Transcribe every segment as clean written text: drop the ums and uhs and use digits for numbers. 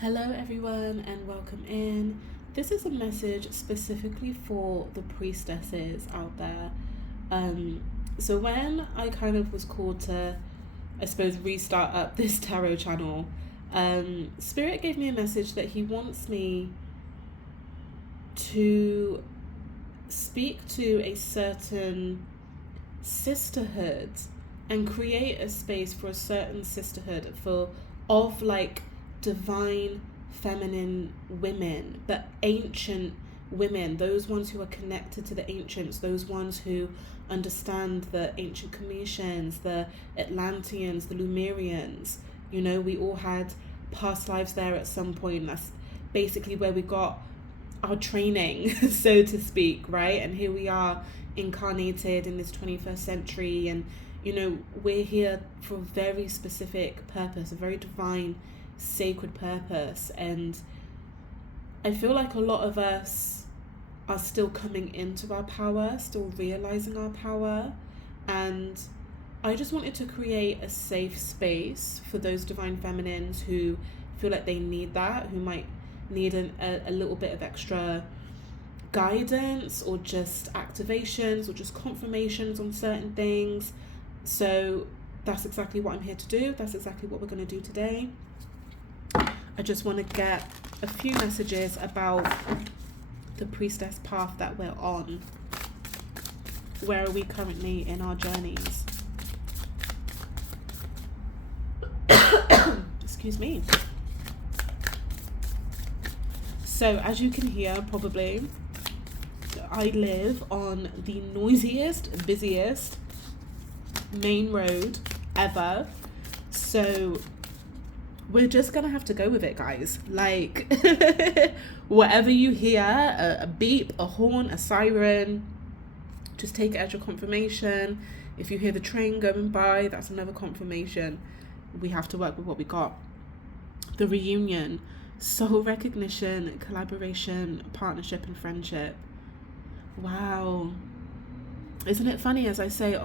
Hello everyone and welcome in. This is a message specifically for the priestesses out there. So when I kind of was called to, I suppose, restart up this tarot channel, Spirit gave me a message that he wants me to speak to a certain sisterhood and create a space for a certain sisterhood of like divine feminine women, but ancient women, those ones who are connected to the ancients, those ones who understand the ancient Cometians, the Atlanteans, the Lemurians. You know, we all had past lives there at some point. That's basically where we got our training, so to speak, right? And here we are incarnated in this 21st century, and you know, we're here for a very specific purpose, a very divine, sacred purpose. And I feel like a lot of us are still coming into our power, still realizing our power. And I just wanted to create a safe space for those divine feminines who feel like they need that, who might need a little bit of extra guidance or just activations or just confirmations on certain things. So that's exactly what I'm here to do. That's exactly what we're going to do today. I just want to get a few messages about the priestess path that we're on. Where are we currently in our journeys? Excuse me. So as you can hear, probably, I live on the noisiest, busiest main road ever. So we're just gonna have to go with it, guys. Like, whatever you hear, a beep, a horn, a siren, just take it as your confirmation. If you hear the train going by, that's another confirmation. We have to work with what we got. The reunion, soul recognition, collaboration, partnership, and friendship. Wow. Isn't it funny as I say,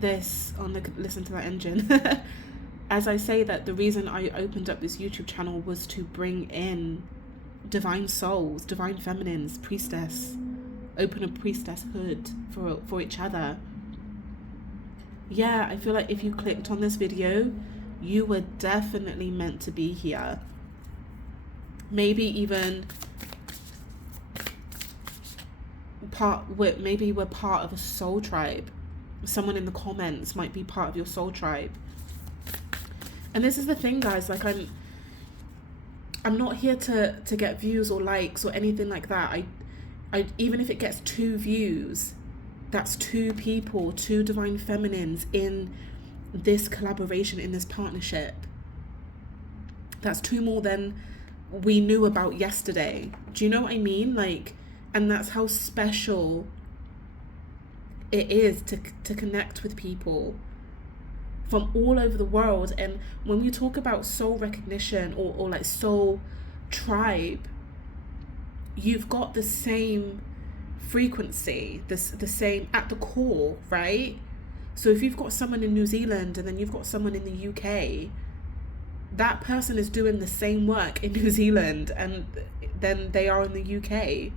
listen to that engine. As I say that, the reason I opened up this YouTube channel was to bring in divine souls, divine feminines, priestess, open a priestesshood for each other. Yeah, I feel like if you clicked on this video, you were definitely meant to be here. Maybe even maybe we're part of a soul tribe. Someone in the comments might be part of your soul tribe. And this is the thing, guys, like I'm not here to get views or likes or anything like that. I even if it gets 2 views, that's 2 people, 2 divine feminines in this collaboration, in this partnership. That's 2 more than we knew about yesterday. Do you know what I mean? Like, and that's how special it is to connect with people from all over the world. And when we talk about soul recognition or like soul tribe, you've got the same frequency, the same at the core, right? So if you've got someone in New Zealand and then you've got someone in the UK, that person is doing the same work in New Zealand and then they are in the UK,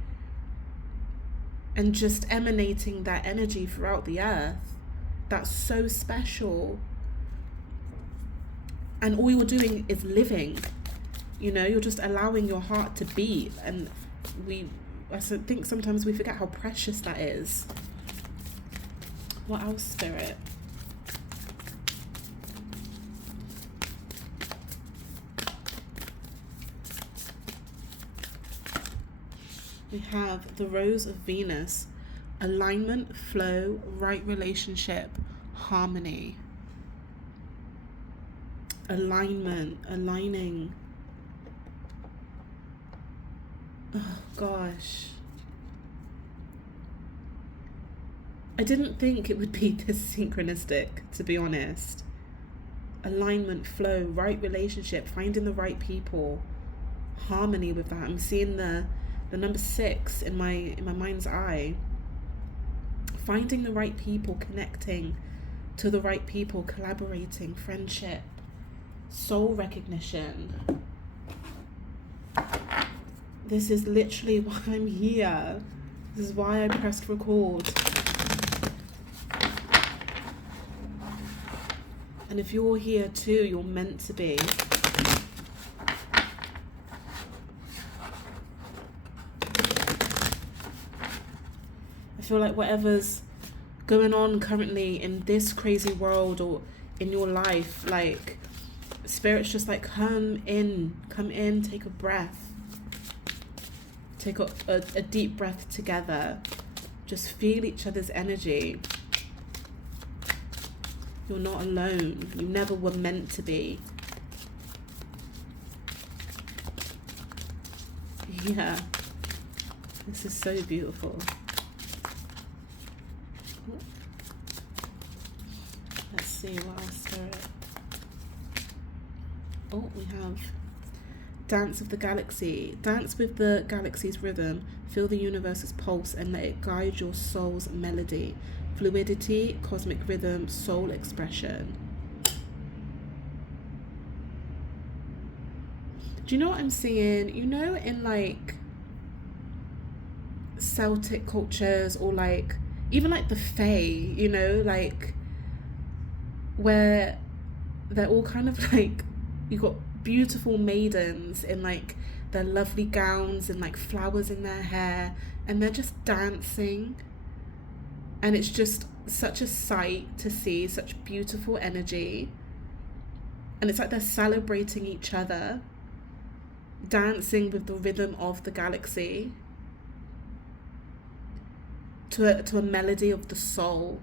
and just emanating that energy throughout the earth. That's so special. And all you're doing is living, you know, you're just allowing your heart to beat. And I think sometimes we forget how precious that is. What else, Spirit? We have the Rose of Venus, alignment, flow, right relationship, harmony. Alignment, aligning. Oh gosh. I didn't think it would be this synchronistic, to be honest. Alignment, flow, right relationship, finding the right people, harmony with that. I'm seeing the number 6 in my mind's eye. Finding the right people, connecting to the right people, collaborating, friendship, soul recognition. This is literally why I'm here. This is why I pressed record. And if you're here too, you're meant to be. I feel like whatever's going on currently in this crazy world or in your life, like, Spirit's just like, come in, take a breath. Take a deep breath together. Just feel each other's energy. You're not alone. You never were meant to be. Yeah. This is so beautiful. Let's see what else Spirit. Oh, we have Dance of the Galaxy. Dance with the galaxy's rhythm. Feel the universe's pulse and let it guide your soul's melody. Fluidity, cosmic rhythm, soul expression. Do you know what I'm seeing? You know, in like Celtic cultures, or like even like the Fae, you know, like where they're all kind of like, you've got beautiful maidens in like their lovely gowns and like flowers in their hair, and they're just dancing. And it's just such a sight to see, such beautiful energy. And it's like they're celebrating each other, dancing with the rhythm of the galaxy to a melody of the soul.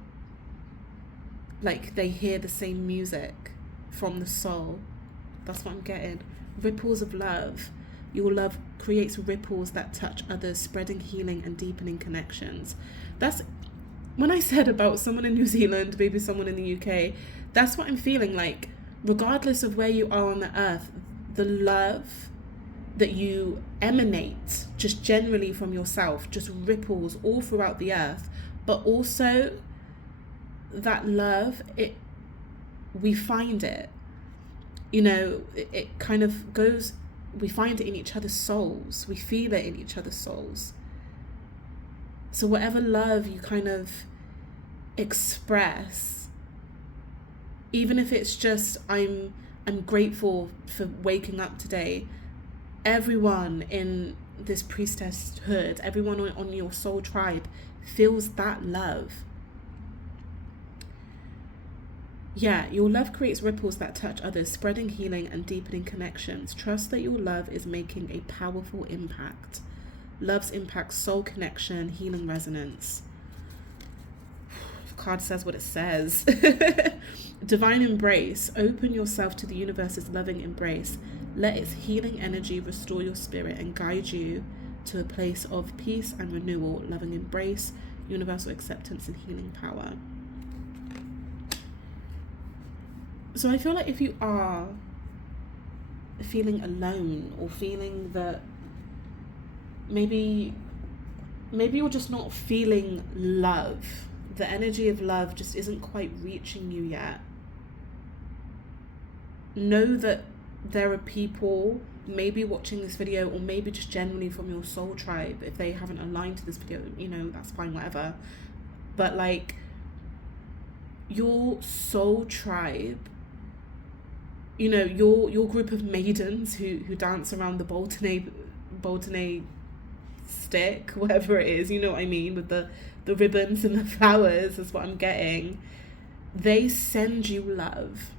Like they hear the same music from the soul. That's what I'm getting. Ripples of love. Your love creates ripples that touch others, spreading healing and deepening connections. That's when I said about someone in New Zealand, maybe someone in the UK, that's what I'm feeling like. Regardless of where you are on the earth, the love that you emanate just generally from yourself just ripples all throughout the earth. But also that love, we find it, you know, it kind of goes, we find it in each other's souls. We feel it in each other's souls. So whatever love you kind of express, even if it's just, I'm grateful for waking up today. Everyone in this priestesshood, everyone on your soul tribe feels that love. Yeah, your love creates ripples that touch others, spreading healing and deepening connections. Trust that your love is making a powerful impact. Love's impact, soul connection, healing resonance. The card says what it says. Divine embrace. Open yourself to the universe's loving embrace. Let its healing energy restore your spirit and guide you to a place of peace and renewal, loving embrace, universal acceptance and healing power. So I feel like if you are feeling alone, or feeling that maybe you're just not feeling love, the energy of love just isn't quite reaching you yet, know that there are people maybe watching this video, or maybe just generally from your soul tribe, if they haven't aligned to this video, you know, that's fine, whatever, but like your soul tribe, you know, your group of maidens who dance around the Boltonay stick, whatever it is, you know what I mean, with the ribbons and the flowers is what I'm getting. They send you love.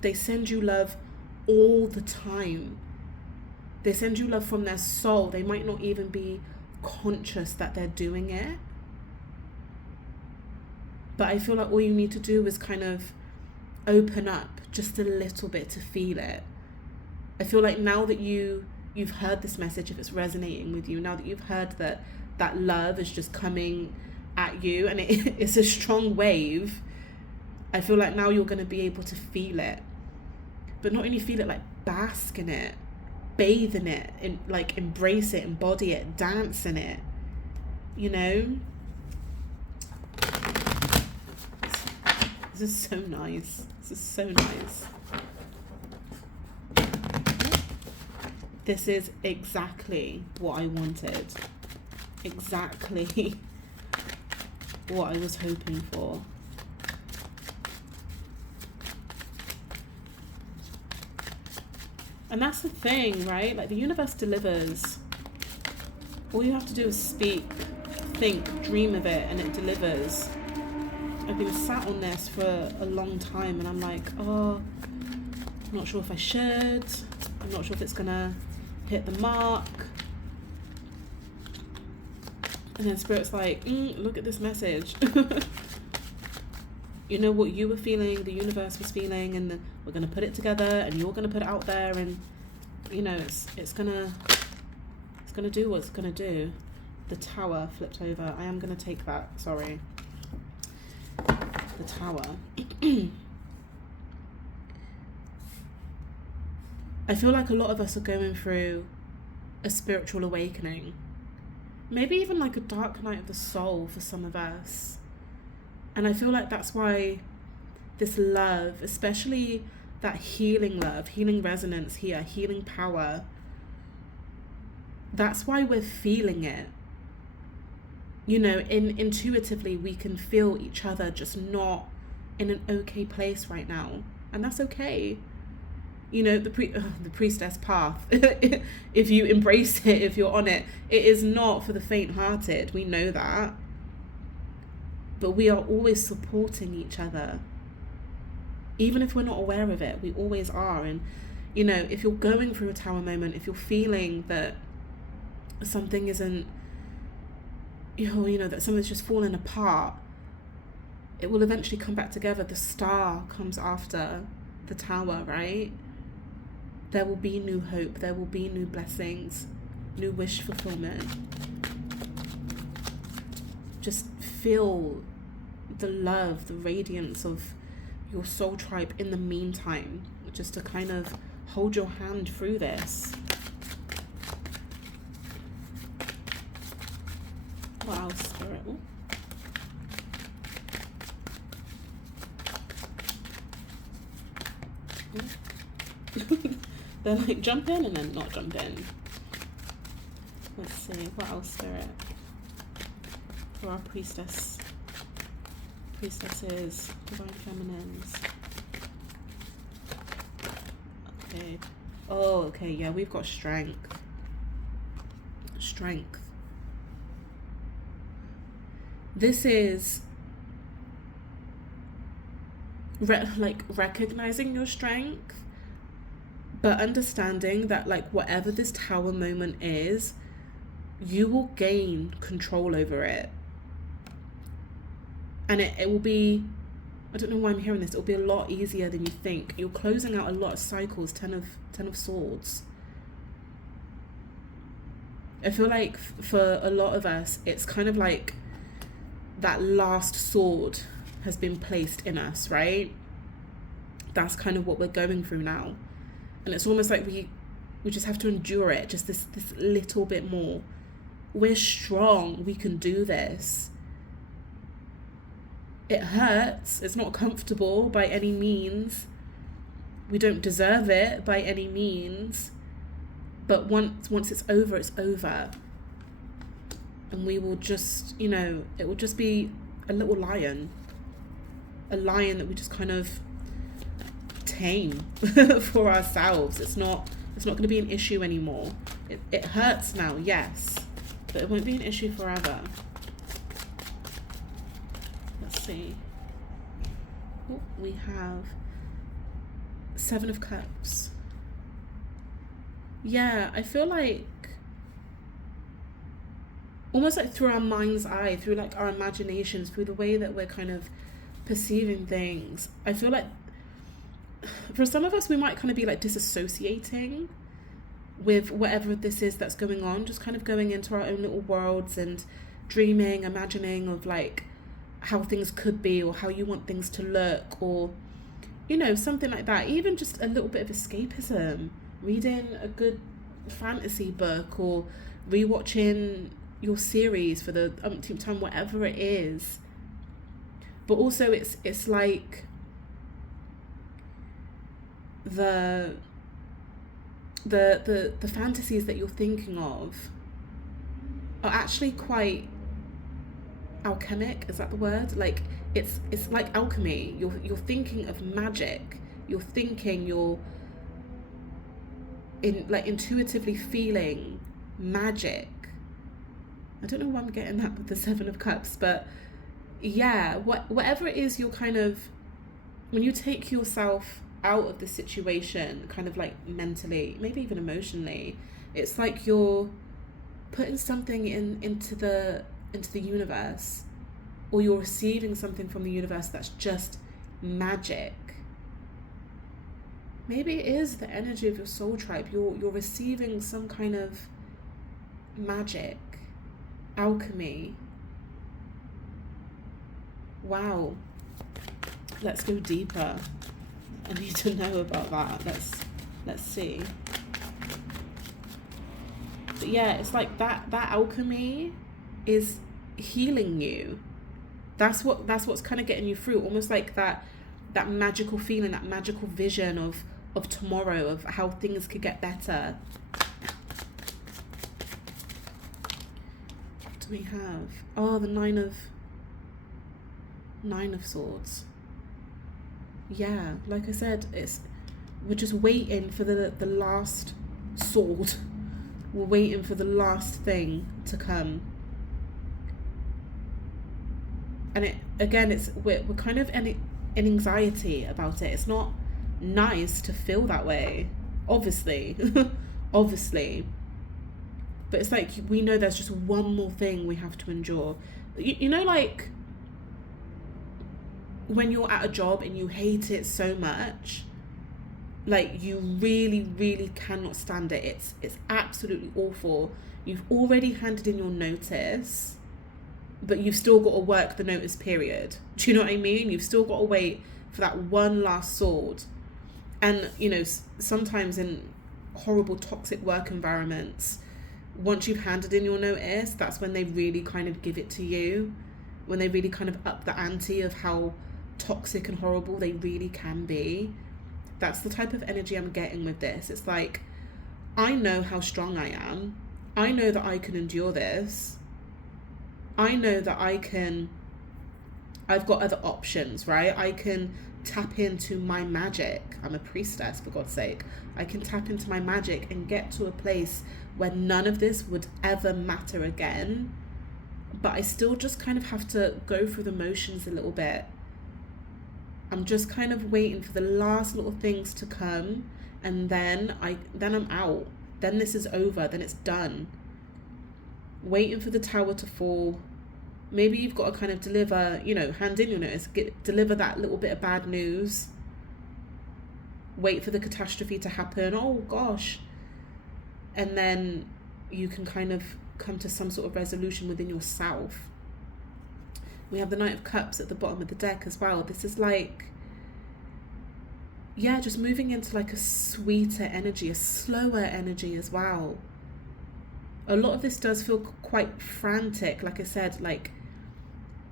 They send you love all the time. They send you love from their soul. They might not even be conscious that they're doing it. But I feel like all you need to do is kind of open up just a little bit to feel it. I feel like now that you've heard this message, if it's resonating with you, now that you've heard that love is just coming at you and it's a strong wave, I feel like now you're going to be able to feel it. But not only feel it, like bask in it, bathe in it, like embrace it, embody it, dance in it, you know? This is so nice. This is so nice. This is exactly what I wanted. Exactly what I was hoping for. And that's the thing, right? Like, the universe delivers. All you have to do is speak, think, dream of it, and it delivers. I've been sat on this for a long time, and I'm like, oh, I'm not sure if I should. I'm not sure if it's gonna hit the mark. And then Spirit's like, look at this message. You know what you were feeling, the universe was feeling, and we're gonna put it together, and you're gonna put it out there, and you know it's gonna do what it's gonna do. The Tower flipped over. I am gonna take that. Sorry. The Tower. I feel like a lot of us are going through a spiritual awakening. Maybe even like a dark night of the soul for some of us. And I feel like that's why this love, especially that healing love, healing resonance here, healing power, that's why we're feeling it. You know, intuitively we can feel each other just not in an okay place right now. And that's okay. You know, the priestess path, if you embrace it, if you're on it, it is not for the faint-hearted. We know that. But we are always supporting each other. Even if we're not aware of it, we always are. And, you know, if you're going through a Tower moment, if you're feeling that something isn't, you know, that something's just falling apart, it will eventually come back together. The star comes after the Tower, right? There will be new hope. There will be new blessings, new wish fulfillment. Just feel the love, the radiance of your soul tribe in the meantime, just to kind of hold your hand through this. Wow, Spirit. Ooh. They're like, jump in and then not jump in. Let's see, what else, Spirit? For our priestesses, divine feminines. Okay. Oh, okay, yeah, we've got strength. Strength. This is like recognizing your strength, but understanding that, like, whatever this Tower moment is, you will gain control over it. And it will be, I don't know why I'm hearing this, it'll be a lot easier than you think. You're closing out a lot of cycles. Ten of Swords. I feel like for a lot of us, it's kind of like that last sword has been placed in us, right? That's kind of what we're going through now. And it's almost like we just have to endure it, just this little bit more. We're strong. We can do this. It hurts. It's not comfortable by any means. We don't deserve it by any means. But once it's over, it's over. And we will just, you know, it will just be a little lion. A lion that we just kind of tame for ourselves. It's not going to be an issue anymore. It hurts now, yes, but it won't be an issue forever. Let's see. Oh, we have 7 of Cups. Yeah, I feel like almost like through our mind's eye, through like our imaginations, through the way that we're kind of perceiving things, I feel like for some of us, we might kind of be like disassociating with whatever this is that's going on, just kind of going into our own little worlds and dreaming, imagining of like how things could be or how you want things to look, or, you know, something like that. Even just a little bit of escapism, reading a good fantasy book or rewatching your series for the umpteenth time, whatever it is. But also it's like the fantasies that you're thinking of are actually quite alchemic. Is that the word? Like it's like alchemy. You're thinking of magic. You're in like intuitively feeling magic. I don't know why I'm getting that with the Seven of Cups, but yeah, whatever it is, you're kind of, when you take yourself out of the situation, kind of like mentally, maybe even emotionally, it's like you're putting something into the universe, or you're receiving something from the universe that's just magic. Maybe it is the energy of your soul tribe. You're receiving some kind of magic, alchemy. Wow. Let's go deeper. I need to know about that. Let's see. But yeah, it's like that alchemy is healing you. That's what's kind of getting you through. Almost like that magical feeling, that magical vision of tomorrow, of how things could get better. What do we have? Oh, the Nine of Swords. Yeah, like I said, we're just waiting for the last sword. We're waiting for the last thing to come. And we're kind of in anxiety about it. It's not nice to feel that way, obviously. Obviously. But it's like we know there's just one more thing we have to endure. You know, like when you're at a job and you hate it so much, like you really, really cannot stand it. It's absolutely awful. You've already handed in your notice, but you've still got to work the notice period. Do you know what I mean? You've still got to wait for that one last sword. And, you know, sometimes in horrible toxic work environments, once you've handed in your notice, that's when they really kind of give it to you, when they really kind of up the ante of how toxic and horrible they really can be. That's the type of energy I'm getting with this. It's like, I know how strong I am. I know that I can endure this. I know that I've got other options, right? I can tap into my magic. I'm a priestess, for God's sake. I can tap into my magic and get to a place where none of this would ever matter again. But I still just kind of have to go through the motions a little bit. I'm just kind of waiting for the last little things to come, and then I'm out. Then this is over. Then it's done. Waiting for the tower to fall. Maybe you've got to kind of deliver, you know, hand in your notice, deliver that little bit of bad news. Wait for the catastrophe to happen. Oh gosh. And then you can kind of come to some sort of resolution within yourself. We have the Knight of Cups at the bottom of the deck as well. This is like, yeah, just moving into like a sweeter energy, a slower energy as well. A lot of this does feel quite frantic. Like I said, like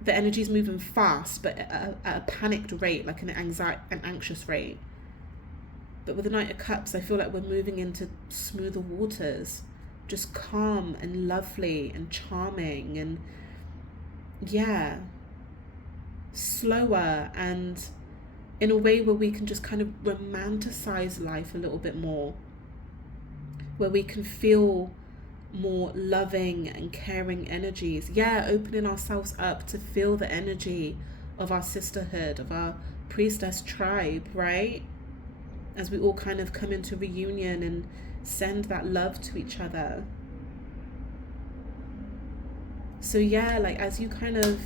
the energy's moving fast, but at a panicked rate, like an anxious rate. But with the Knight of Cups, I feel like we're moving into smoother waters, just calm and lovely and charming, and yeah, slower, and in a way where we can just kind of romanticize life a little bit more, where we can feel more loving and caring energies. Yeah, opening ourselves up to feel the energy of our sisterhood, of our priestess tribe, right? As we all kind of come into reunion and send that love to each other. So yeah, like as you kind of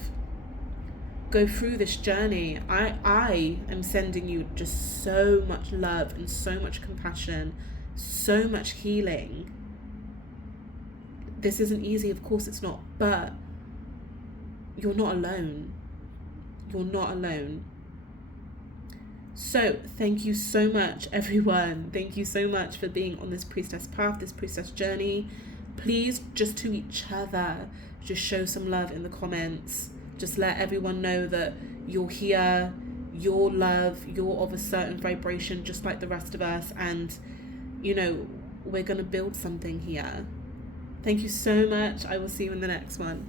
go through this journey, I am sending you just so much love and so much compassion, so much healing. This isn't easy, of course it's not, but you're not alone. You're not alone. So thank you so much, everyone. Thank you so much for being on this priestess path, this priestess journey. Please, just to each other, just show some love in the comments. Just let everyone know that you're here, you're love, you're of a certain vibration, just like the rest of us. And, you know, we're going to build something here. Thank you so much. I will see you in the next one.